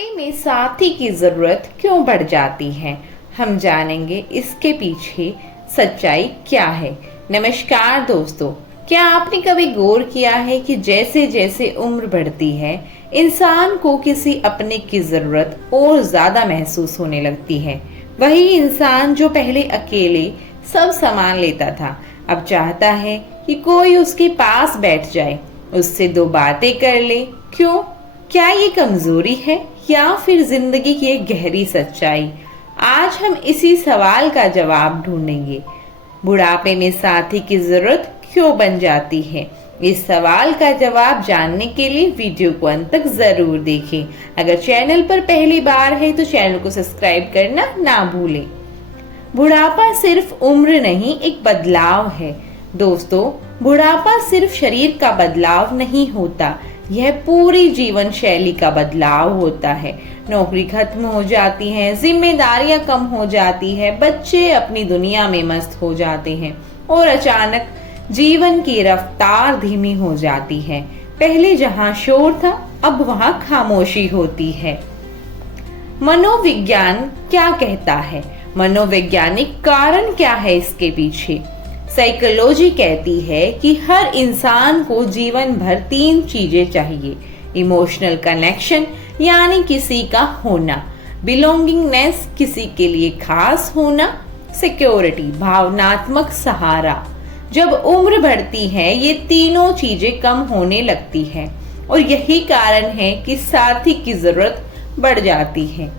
बुढ़ापे में साथी की जरूरत क्यों बढ़ जाती है, हम जानेंगे इसके पीछे सच्चाई क्या है। नमस्कार दोस्तों, क्या आपने कभी गौर किया है कि जैसे जैसे उम्र बढ़ती है इंसान को किसी अपने की जरूरत और ज्यादा महसूस होने लगती है। वही इंसान जो पहले अकेले सब सामान लेता था अब चाहता है कि कोई उसके पास बैठ जाए, उससे दो बातें कर ले। क्यों? क्या ये कमजोरी है या फिर जिंदगी की एक गहरी सच्चाई? आज हम इसी सवाल का जवाब ढूंढेंगे। बुढ़ापे में साथी की जरूरत क्यों बन जाती है? इस सवाल का जवाब जानने के लिए वीडियो को अंत तक जरूर देखें। अगर चैनल पर पहली बार है तो चैनल को सब्सक्राइब करना ना भूलें। बुढ़ापा सिर्फ उम्र नहीं, एक बदलाव है। दोस्तों, बुढ़ापा सिर्फ शरीर का बदलाव नहीं होता, यह पूरी जीवन शैली का बदलाव होता है। नौकरी खत्म हो जाती है, जिम्मेदारियां कम हो जाती है, बच्चे अपनी दुनिया में मस्त हो जाते हैं और अचानक जीवन की रफ्तार धीमी हो जाती है। पहले जहां शोर था अब वहां खामोशी होती है। मनोविज्ञान क्या कहता है? मनोवैज्ञानिक कारण क्या है इसके पीछे? साइकोलॉजी कहती है कि हर इंसान को जीवन भर तीन चीजें चाहिए। इमोशनल कनेक्शन यानी किसी का होना, बिलोंगिंगनेस किसी के लिए खास होना, सिक्योरिटी भावनात्मक सहारा। जब उम्र बढ़ती है ये तीनों चीजें कम होने लगती है और यही कारण है कि साथी की जरूरत बढ़ जाती है।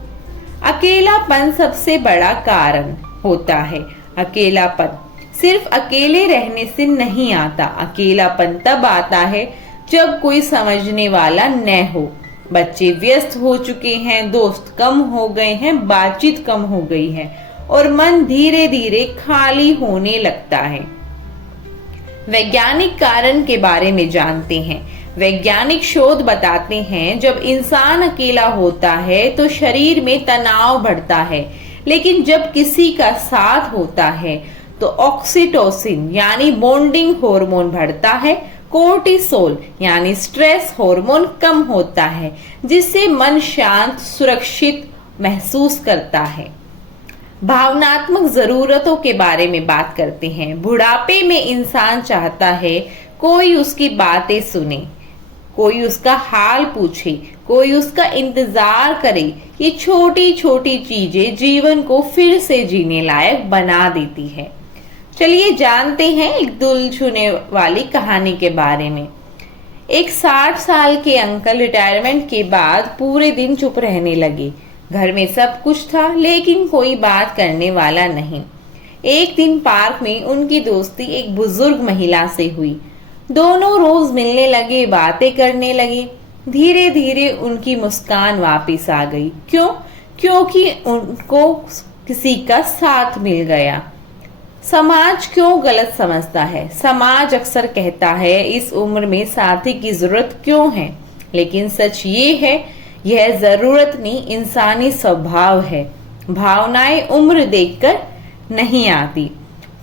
अकेलापन सबसे बड़ा कारण होता है। अकेलापन सिर्फ अकेले रहने से नहीं आता, अकेलापन तब आता है जब कोई समझने वाला न हो। बच्चे व्यस्त हो चुके हैं, दोस्त कम हो गए हैं, बातचीत कम हो गई है और मन धीरे धीरे खाली होने लगता है। वैज्ञानिक कारण के बारे में जानते हैं। वैज्ञानिक शोध बताते हैं जब इंसान अकेला होता है तो शरीर में तनाव बढ़ता है, लेकिन जब किसी का साथ होता है तो ऑक्सीटोसिन यानी बॉन्डिंग हार्मोन बढ़ता है, कोर्टिसोल यानी स्ट्रेस हार्मोन कम होता है, जिससे मन शांत सुरक्षित महसूस करता है। भावनात्मक जरूरतों के बारे में बात करते हैं। बुढ़ापे में इंसान चाहता है कोई उसकी बातें सुने, कोई उसका हाल पूछे, कोई उसका इंतजार करे। ये छोटी छोटी चीजें जीवन को फिर से जीने लायक बना देती है। चलिए जानते हैं एक दिल छूने वाली कहानी के बारे में। एक 60 साल के अंकल रिटायरमेंट के बाद पूरे दिन चुप रहने लगे। घर में सब कुछ था लेकिन कोई बात करने वाला नहीं। एक दिन पार्क में उनकी दोस्ती एक बुजुर्ग महिला से हुई। दोनों रोज मिलने लगे, बातें करने लगे। धीरे धीरे उनकी मुस्कान वापस आ गई। क्यों? क्योंकि उनको किसी का साथ मिल गया। समाज क्यों गलत समझता है? समाज अक्सर कहता है इस उम्र में साथी की जरूरत क्यों है, लेकिन सच ये है यह जरूरत नहीं, इंसानी स्वभाव है। भावनाएं उम्र देखकर नहीं आती।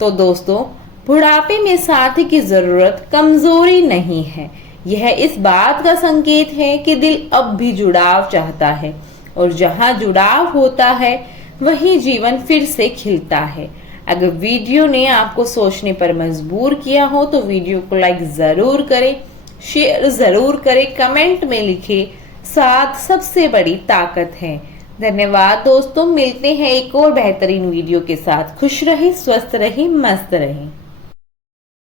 तो दोस्तों, बुढ़ापे में साथी की जरूरत कमजोरी नहीं है, यह इस बात का संकेत है कि दिल अब भी जुड़ाव चाहता है और जहां जुड़ाव होता है वहीं जीवन फिर से खिलता है। अगर वीडियो ने आपको सोचने पर मजबूर किया हो तो वीडियो को लाइक जरूर करें, शेयर जरूर करें, कमेंट में लिखें, साथ सबसे बड़ी ताकत है। धन्यवाद दोस्तों, मिलते हैं एक और बेहतरीन वीडियो के साथ। खुश रहें, स्वस्थ रहें, मस्त रहें।